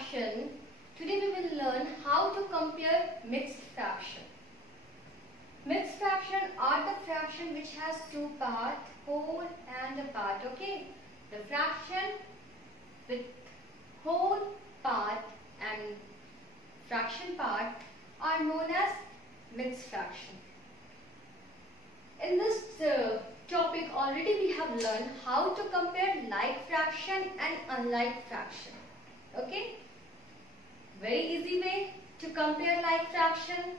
fraction, today we will learn how to compare mixed fraction. Mixed fraction are the fraction which has two parts, whole and a part, okay? The fraction with whole part and fraction part are known as mixed fraction. In this topic already we have learned how to compare like fraction and unlike fraction. Okay? Very easy way to compare like fraction.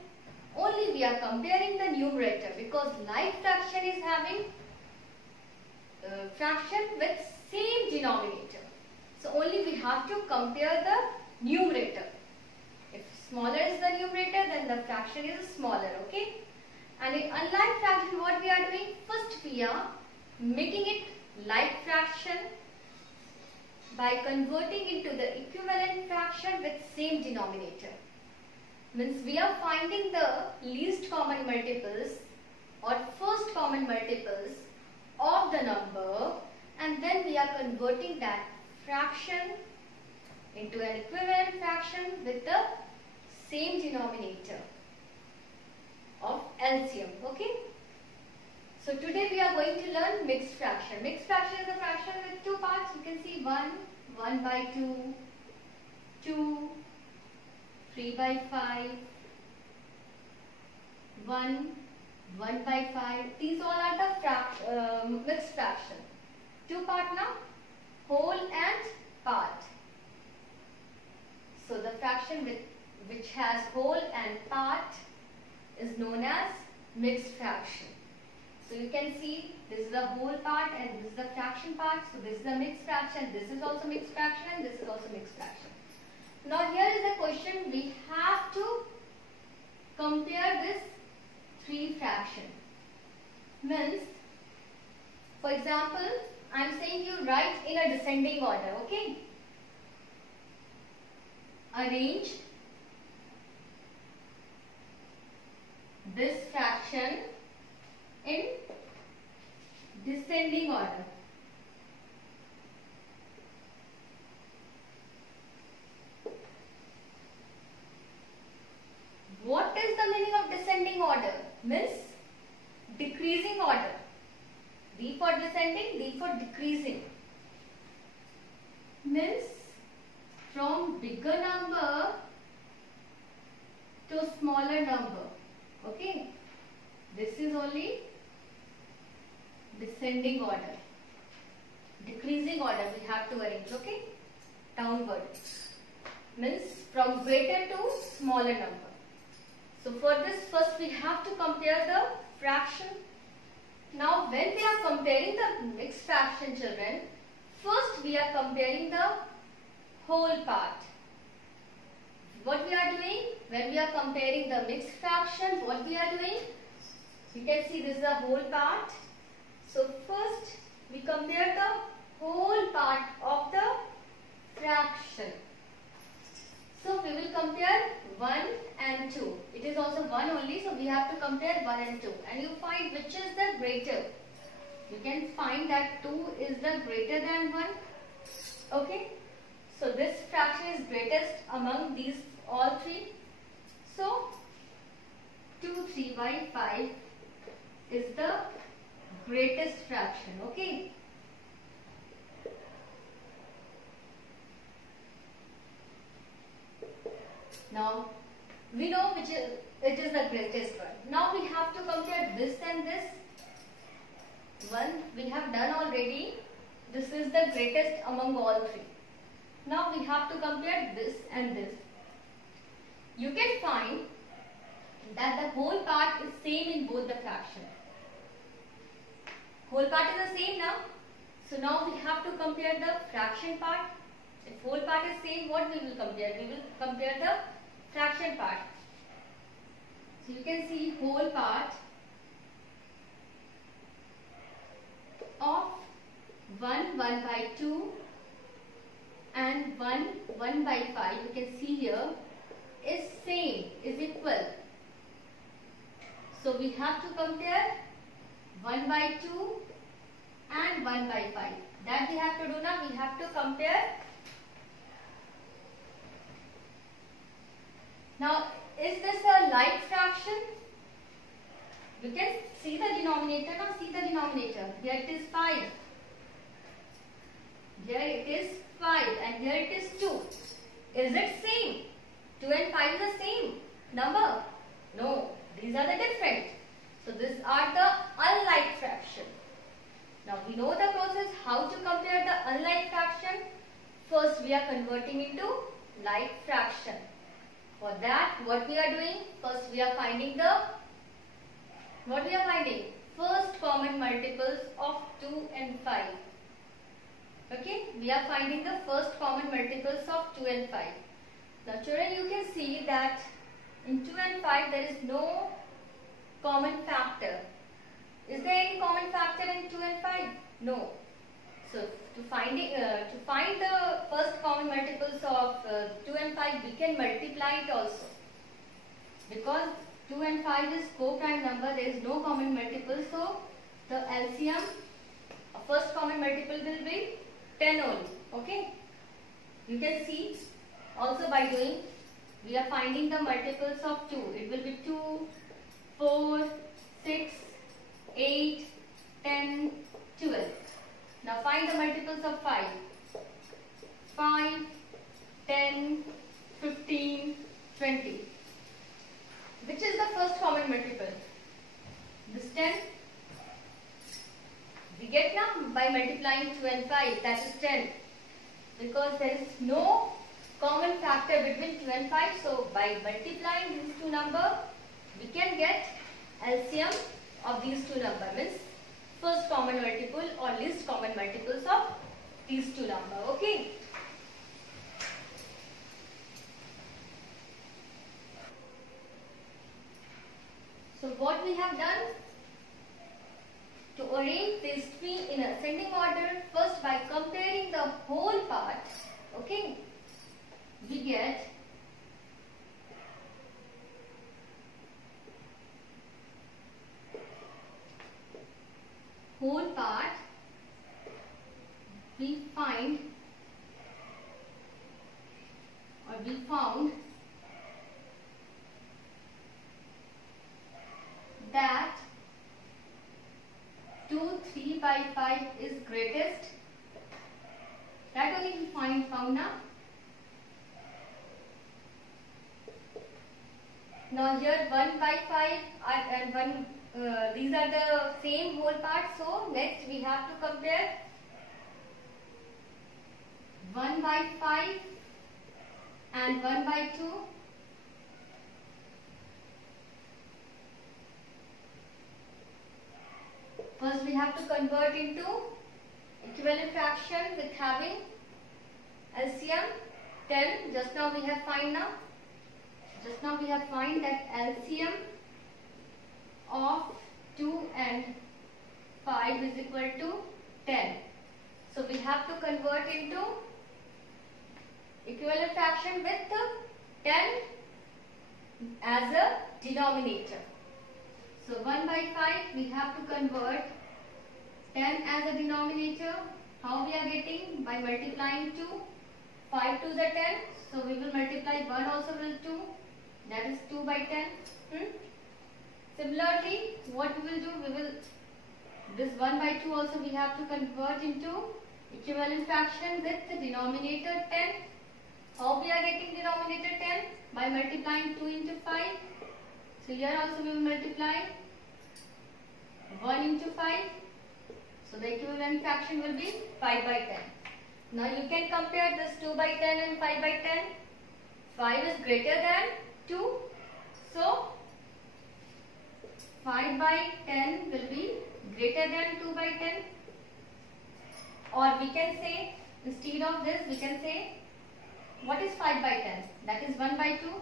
Only we are comparing the numerator because like fraction is having fraction with same denominator. So only we have to compare the numerator. If smaller is the numerator, then the fraction is smaller. Okay? And in unlike fraction, what we are doing? First we are making it like fraction by converting into the equivalent fraction with same denominator. Means we are finding the least common multiples or first common multiples of the number, and then we are converting that fraction into an equivalent fraction with the same denominator of LCM. Okay? So today we are going to learn mixed fraction. Mixed fraction is a fraction with two parts. You can see 1 by 2, 2, 3 by 5, 1 by 5. These all are the mixed fraction. Two part now, whole and part. So the fraction which has whole and part is known as mixed fraction. So you can see this is the whole part and this is the fraction part. So this is the mixed fraction, this is also mixed fraction, and this is also mixed fraction. Now here is a question. We have to compare this three fraction. Means, for example, I am saying you write in a descending order, okay? Arrange this fraction in descending order. What is the meaning of descending order? Means decreasing order. D for descending, D for decreasing. Means from bigger number to smaller number. Okay? This is only descending order. Decreasing order we have to arrange, okay? Downward. Means from greater to smaller number. So for this, first we have to compare the fraction. Now when we are comparing the mixed fraction, children, first we are comparing the whole part. What we are doing? When we are comparing the mixed fraction, what we are doing? You can see this is the whole part. So first we compare the whole part of the fraction. So we will compare 1 and 2. It is also 1 only, so we have to compare 1 and 2. And you find which is the greater. You can find that 2 is the greater than 1. Okay. So this fraction is greatest among these all three. So 2 3 by 5 is the greatest fraction. Okay. Now we know which is the greatest one. Now we have to compare this and this. One we have done already. This is the greatest among all three. Now we have to compare this and this. You can find that the whole part is same in both the fraction. Whole part is the same now. So now we have to compare the fraction part. If whole part is same, what we will compare? We will compare the fraction part. So you can see whole part of 1 by 2 and 1 by 5, you can see here, is same, is equal. So we have to compare 1 by 2 and 1 by 5. That we have to do now. We have to compare denominator. Now see the denominator. Here it is 5. Here it is 5 and here it is 2. Is it same? 2 and 5 is the same number? No, these are the different. So these are the unlike fraction. Now we know the process how to compare the unlike fraction. First we are converting into like fraction. For that what we are doing? First we are finding first common multiples of 2 and 5. Okay, we are finding the first common multiples of 2 and 5. Now children, you can see that in 2 and 5 there is no common factor. Is there any common factor in 2 and 5? No. So to find the first common multiples of 2 and 5, we can multiply it also. Because 2 and 5 is co-prime number, there is no common multiple, so the LCM, first common multiple will be 10 only. Okay. You can see also by doing, we are finding the multiples of 2. It will be 2, 4, 6, 8, 10, 12. Now find the multiples of 5. 5, 10, 15, 20. Which is the first common multiple? This 10. We get now by multiplying 2 and 5, that is 10. Because there is no common factor between 2 and 5. So by multiplying these two numbers, we can get LCM of these two numbers. Means first common multiple or least common multiples of these two numbers. Okay. So what we have done? To arrange these three in ascending order, first by comparing the whole part, okay, we get whole part, we found that 2, 3 by 5 is greatest. That only we found now. Now here 1 by 5 and 1, these are the same whole part. So next we have to compare 1 by 5 and 1 by 2. First we have to convert into equivalent fraction with having LCM 10. Just now we have find that LCM of 2 and 5 is equal to 10. So we have to convert into equivalent fraction with 10 as a denominator. So 1 by 5 we have to convert 10 as a denominator. How we are getting? By multiplying 2. 5 to the 10. So we will multiply 1 also with 2. That is 2 by 10. Similarly, what we will do? This 1 by 2 also we have to convert into equivalent fraction with the denominator 10. How we are getting denominator 10? By multiplying 2 into 5. So here also we will multiply 1 into 5. So the equivalent fraction will be 5 by 10. Now you can compare this 2 by 10 and 5 by 10. 5 is greater than 2. So 5 by 10 will be greater than 2 by 10. Or we can say, instead of this, we can say, what is 5 by 10? That is 1 by 2.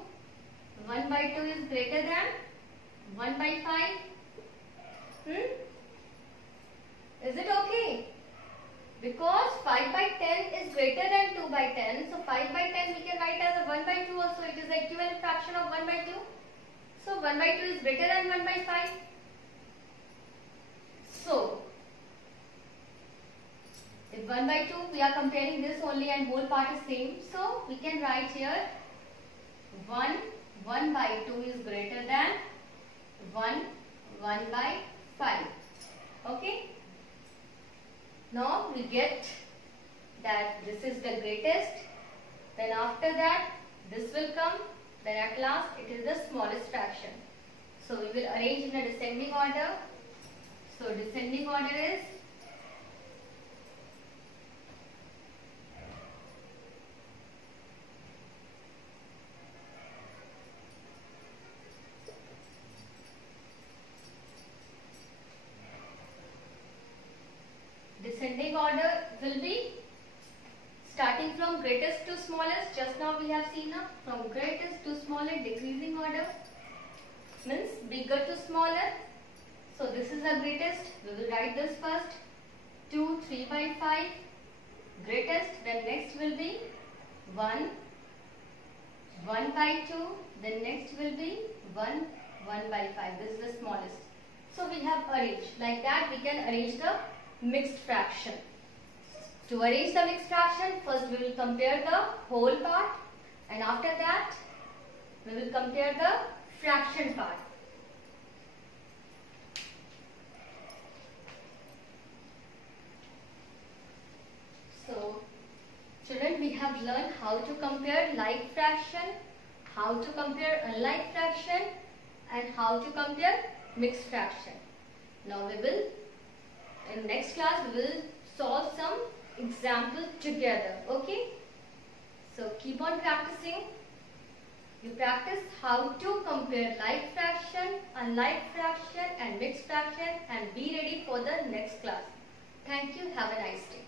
1 by 2 is greater than 1 by 5. Is it okay? Because 5 by 10 is greater than 2 by 10. So 5 by 10 we can write as a 1 by 2 also. It is the equivalent fraction of 1 by 2. So 1 by 2 is greater than 1 by 5. So if 1 by 2 we are comparing this only and whole part is same. So we can write here 1 by 2 is greater than 1 by 5. Okay. Now we get that this is the greatest. Then after that this will come. Then at last it is the smallest fraction. So we will arrange in a descending order. So descending order is descending order will be starting from greatest to smallest. Just now we have seen from greatest to smallest, decreasing order means bigger to smaller. So this is the greatest. We will write this first. 2, 3 by 5 greatest. Then next will be 1, 1 by 2. Then next will be 1, 1 by 5. This is the smallest. So we have arranged. Like that we can arrange the mixed fraction. To arrange the mixed fraction, first we will compare the whole part, and after that we will compare the fraction part. So children, we have learned how to compare like fraction, how to compare unlike fraction, and how to compare mixed fraction. Now we will, in next class we will solve some examples together. Okay, so keep on practicing. You practice how to compare like fraction, unlike fraction and mixed fraction, and be ready for the next class. Thank you. Have a nice day.